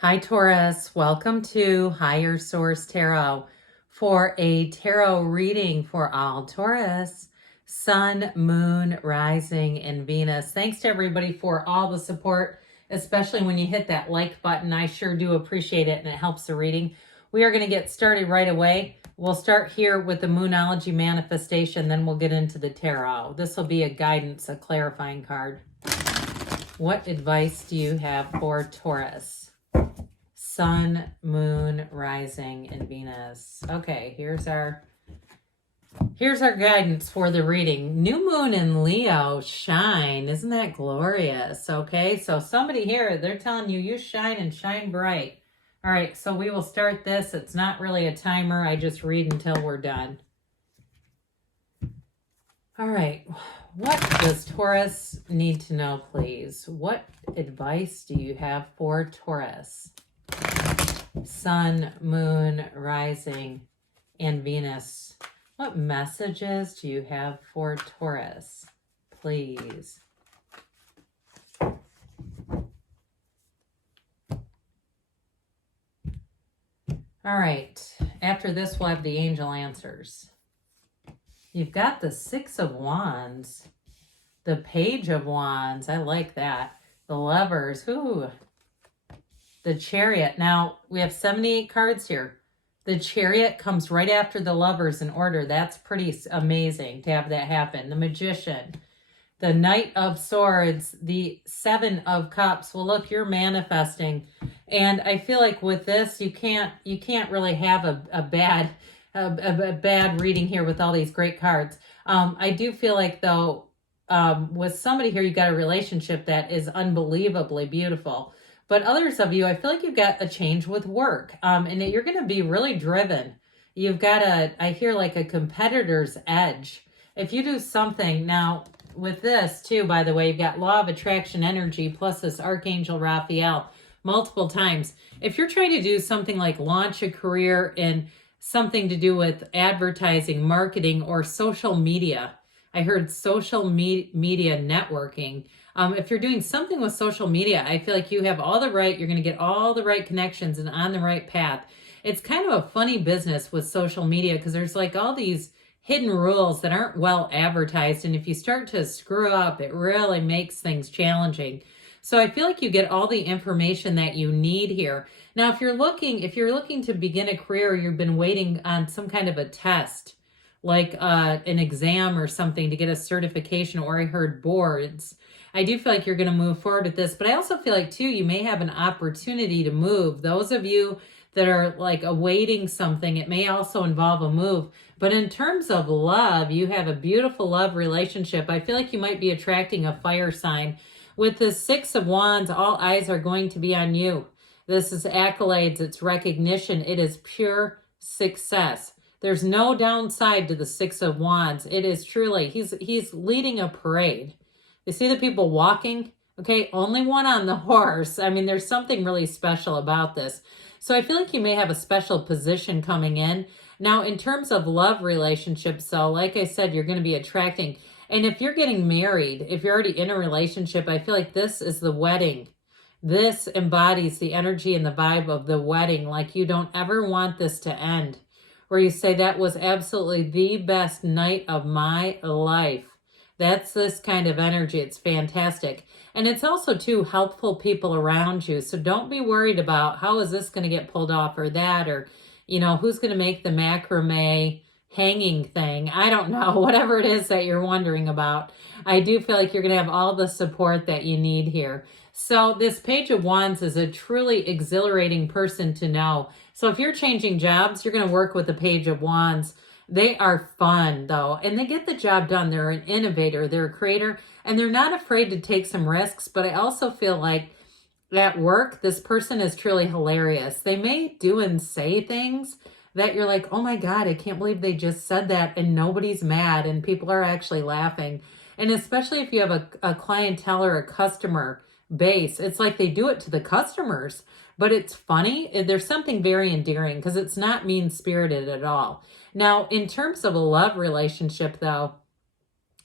Hi, Taurus. Welcome to Higher Source Tarot for a tarot reading for all Taurus, Sun, Moon, Rising, and Venus. Thanks to everybody for all the support, especially when you hit that like button. I sure do appreciate it, and it helps the reading. We are going to get started right away. We'll start here with the Moonology manifestation, then we'll get into the tarot. This will be a guidance, a clarifying card. What advice do you have for Taurus? Sun, Moon, Rising, and Venus. Okay, here's our guidance for the reading. New Moon in Leo, shine. Isn't that glorious? Okay, so somebody here, they're telling you, you shine and shine bright. All right, so we will start this. It's not really a timer. I just read until we're done. All right, what does Taurus need to know, please? What advice do you have for Taurus? Sun, Moon, Rising, and Venus. What messages do you have for Taurus, please? All right, after this we'll have the angel answers. You've got the Six of Wands, the Page of Wands, I like that. The Lovers, ooh. The Chariot. Now, we have 78 cards here. The Chariot comes right after the Lovers in order. That's pretty amazing to have that happen. The Magician. The Knight of Swords. The Seven of Cups. Well, look, you're manifesting. And I feel like with this, you can't really have a bad reading here with all these great cards. I do feel like, though, with somebody here, you got a relationship that is unbelievably beautiful. But others of you, I feel like you've got a change with work, and you're going to be really driven. You've got I hear like a competitor's edge. If you do something, now with this too, by the way, you've got law of attraction energy plus this Archangel Raphael multiple times. If you're trying to do something like launch a career in something to do with advertising, marketing, or social media, I heard social media networking. If you're doing something with social media, I feel like you have all the right, you're going to get all the right connections and on the right path. It's kind of a funny business with social media because there's like all these hidden rules that aren't well advertised. And if you start to screw up, it really makes things challenging. So I feel like you get all the information that you need here. Now, if you're looking to begin a career, you've been waiting on some kind of a test, like an exam or something to get a certification, or I heard boards. I do feel like you're going to move forward with this, but I also feel like too, you may have an opportunity to move. Those of you that are like awaiting something, it may also involve a move. But in terms of love, you have a beautiful love relationship. I feel like you might be attracting a fire sign. With the Six of Wands, all eyes are going to be on you. This is accolades, it's recognition, it is pure success. There's no downside to the Six of Wands. It is truly, he's leading a parade. You see the people walking? Okay, only one on the horse. I mean, there's something really special about this. So I feel like you may have a special position coming in. Now, in terms of love relationships, so like I said, you're going to be attracting. And if you're getting married, if you're already in a relationship, I feel like this is the wedding. This embodies the energy and the vibe of the wedding. Like you don't ever want this to end. Where you say that was absolutely the best night of my life. That's this kind of energy. It's fantastic. And it's also too helpful people around you. So don't be worried about how is this going to get pulled off or that, or, you know, who's going to make the macrame hanging thing. I don't know, whatever it is that you're wondering about. I do feel like you're going to have all the support that you need here. So this Page of Wands is a truly exhilarating person to know. So if you're changing jobs, you're going to work with the Page of Wands. They are fun, though, and they get the job done. They're an innovator, they're a creator, and they're not afraid to take some risks. But I also feel like at work, this person is truly hilarious. They may do and say things that you're like, oh my God, I can't believe they just said that, and nobody's mad, and people are actually laughing. And especially if you have a clientele or a customer base, it's like they do it to the customers. But it's funny. There's something very endearing because it's not mean-spirited at all. Now, in terms of a love relationship, though,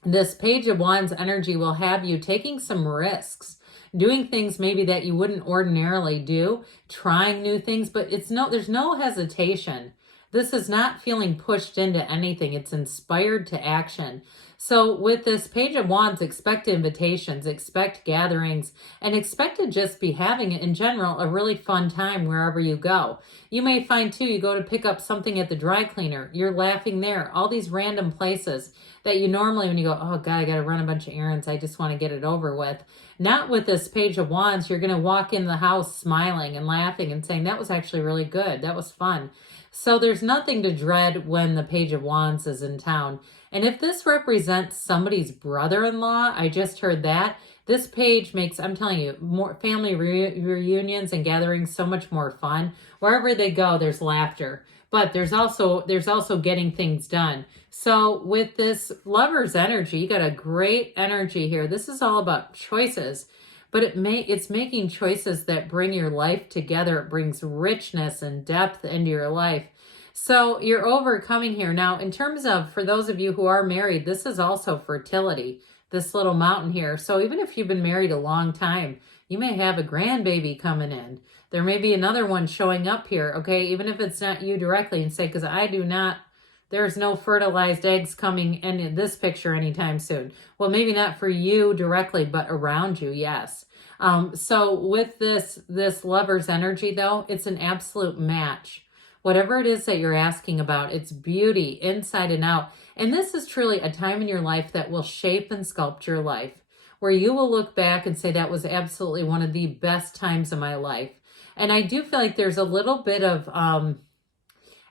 this Page of Wands energy will have you taking some risks. doing things maybe that you wouldn't ordinarily do, trying new things, but there's no hesitation. This is not feeling pushed into anything. It's inspired to action. So with this Page of Wands, expect invitations, expect gatherings, and expect to just be having, in general, a really fun time wherever you go. You may find, too, you go to pick up something at the dry cleaner. You're laughing there. All these random places that you normally, when you go, oh, God, I got to run a bunch of errands. I just want to get it over with. Not with this Page of Wands. You're going to walk in the house smiling and laughing and saying, that was actually really good. That was fun. So there's nothing to dread when the Page of Wands is in town. And if this represents somebody's brother-in-law, I just heard that, this page makes, I'm telling you, more family reunions and gatherings so much more fun. Wherever they go, there's laughter. But there's also getting things done. So with this Lover's energy, you got a great energy here. This is all about choices. But it's making choices that bring your life together. It brings richness and depth into your life. So you're overcoming here. Now, in terms of, for those of you who are married, this is also fertility, this little mountain here. So even if you've been married a long time, you may have a grandbaby coming in. There may be another one showing up here, okay? Even if it's not you directly, and say, because I do not, there's no fertilized eggs coming in this picture anytime soon. Well, maybe not for you directly, but around you, yes. So with this Lover's energy, though, it's an absolute match. Whatever it is that you're asking about, it's beauty inside and out. And this is truly a time in your life that will shape and sculpt your life, where you will look back and say, that was absolutely one of the best times of my life. And I do feel like there's a little bit of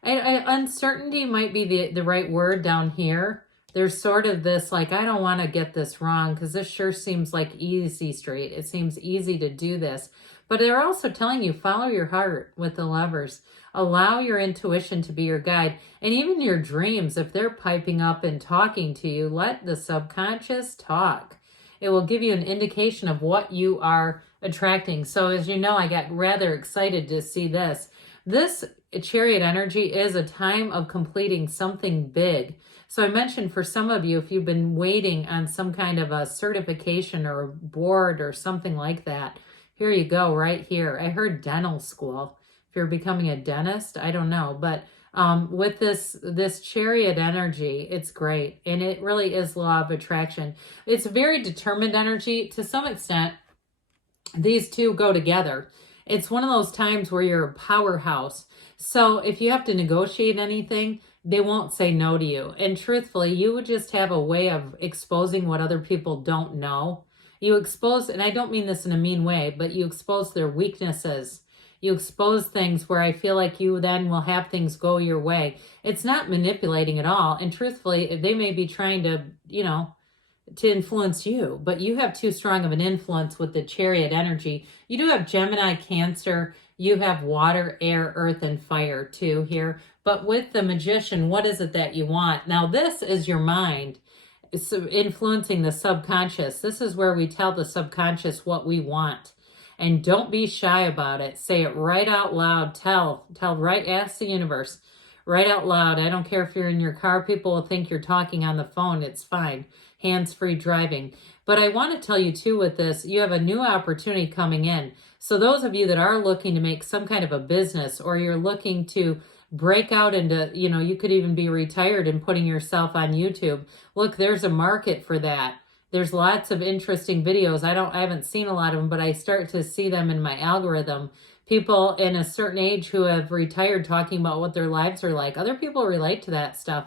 uncertainty might be the right word down here. There's sort of this, like, I don't want to get this wrong, because this sure seems like easy street. It seems easy to do this. But they're also telling you, follow your heart with the Lovers. Allow your intuition to be your guide. And even your dreams, if they're piping up and talking to you, let the subconscious talk. It will give you an indication of what you are attracting. So as you know, I got rather excited to see this. This Chariot energy is a time of completing something big. So I mentioned for some of you, if you've been waiting on some kind of a certification or a board or something like that, here you go, right here. I heard dental school. If you're becoming a dentist, I don't know. But with this Chariot energy, it's great. And it really is law of attraction. It's a very determined energy. To some extent, these two go together. It's one of those times where you're a powerhouse. So if you have to negotiate anything, they won't say no to you. And truthfully, you would just have a way of exposing what other people don't know. You expose, and I don't mean this in a mean way, but you expose their weaknesses. You expose things where I feel like you then will have things go your way. It's not manipulating at all. And truthfully, they may be trying to, to influence you, but you have too strong of an influence with the Chariot energy. You do have Gemini, Cancer. You have water, air, earth, and fire too here. But with the Magician, what is it that you want? Now, this is your mind. It's influencing the subconscious. This is where we tell the subconscious what we want. And don't be shy about it. Say it right out loud. Tell right, ask the universe right out loud. I don't care if you're in your car. People will think you're talking on the phone. It's fine. Hands-free driving. But I want to tell you too with this, you have a new opportunity coming in. So those of you that are looking to make some kind of a business, or you're looking to break out into, you could even be retired and putting yourself on YouTube. Look, there's a market for that. There's lots of interesting videos. I haven't seen a lot of them, but I start to see them in my algorithm. People in a certain age who have retired talking about what their lives are like. Other people relate to that stuff.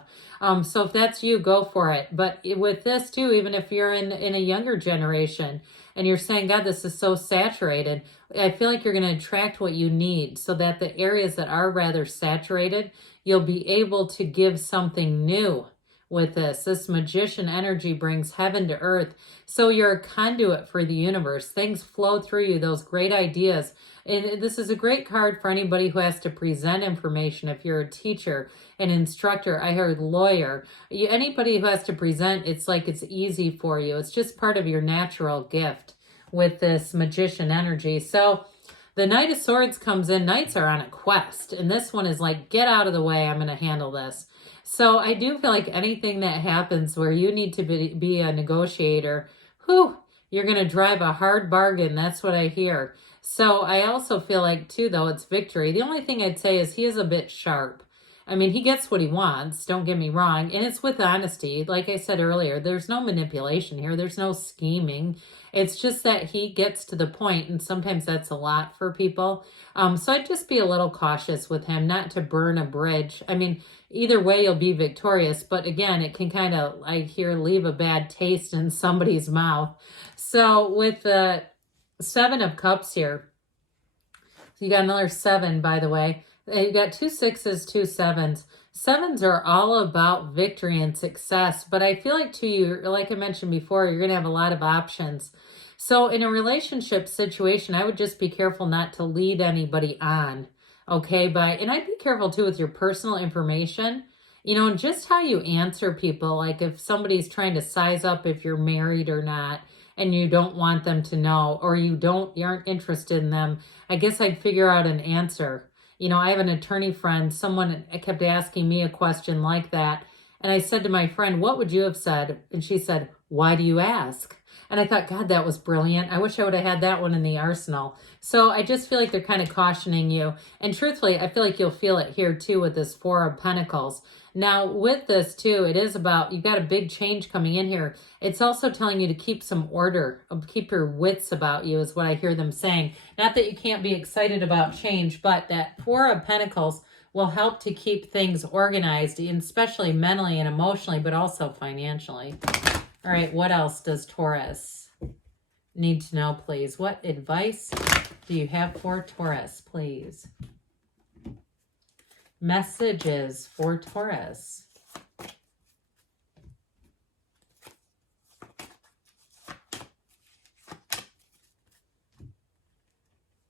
So if that's you, go for it. But with this too, even if you're in a younger generation and you're saying, God, this is so saturated, I feel like you're going to attract what you need, so that the areas that are rather saturated, you'll be able to give something new. With this Magician energy brings heaven to earth. So you're a conduit for the universe. Things flow through you, those great ideas. And this is a great card for anybody who has to present information. If you're a teacher, an instructor, I heard lawyer, anybody who has to present, it's like it's easy for you. It's just part of your natural gift with this Magician energy. So the Knight of Swords comes in. Knights are on a quest. And this one is like, get out of the way. I'm going to handle this. So I do feel like anything that happens where you need to be a negotiator, you're You're going to drive a hard bargain. That's what I hear. So I also feel like, too, though, it's victory. The only thing I'd say is he is a bit sharp. I mean, he gets what he wants, don't get me wrong, and it's with honesty. Like I said earlier, there's no manipulation here. There's no scheming. It's just that he gets to the point, and sometimes that's a lot for people. So I'd just be a little cautious with him, not to burn a bridge. I mean, either way, you'll be victorious, but again, it can kind of, I hear, leave a bad taste in somebody's mouth. So with the 7 of Cups here, so you got another 7, by the way. You got 2 6s, 2 7s. 7s are all about victory and success, but I feel like to you, like I mentioned before, you're going to have a lot of options. So in a relationship situation, I would just be careful not to lead anybody on, okay? And I'd be careful too with your personal information, you know, and just how you answer people. Like if somebody's trying to size up if you're married or not, and you don't want them to know, or you aren't interested in them, I guess I'd figure out an answer. You know, I have an attorney friend, someone kept asking me a question like that. And I said to my friend, what would you have said? And she said, why do you ask? And I thought, God, that was brilliant. I wish I would have had that one in the arsenal. So I just feel like they're kind of cautioning you. And truthfully, I feel like you'll feel it here too with this 4 of Pentacles. Now with this too, it is about, you've got a big change coming in here. It's also telling you to keep some order, keep your wits about you is what I hear them saying. Not that you can't be excited about change, but that 4 of Pentacles will help to keep things organized, especially mentally and emotionally, but also financially. All right, what else does Taurus need to know, please? What advice do you have for Taurus, please? Messages for Taurus.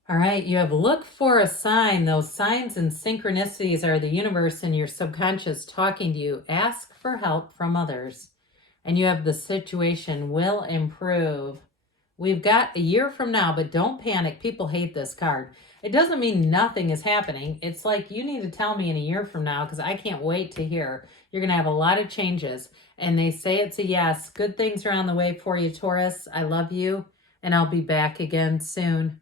All right, you have look for a sign. Those signs and synchronicities are the universe and your subconscious talking to you. Ask for help from others. And you have the situation will improve. We've got a year from now, but don't panic. People hate this card. It doesn't mean nothing is happening. It's like you need to tell me in a year from now because I can't wait to hear. You're going to have a lot of changes. And they say it's a yes. Good things are on the way for you, Taurus. I love you, and I'll be back again soon.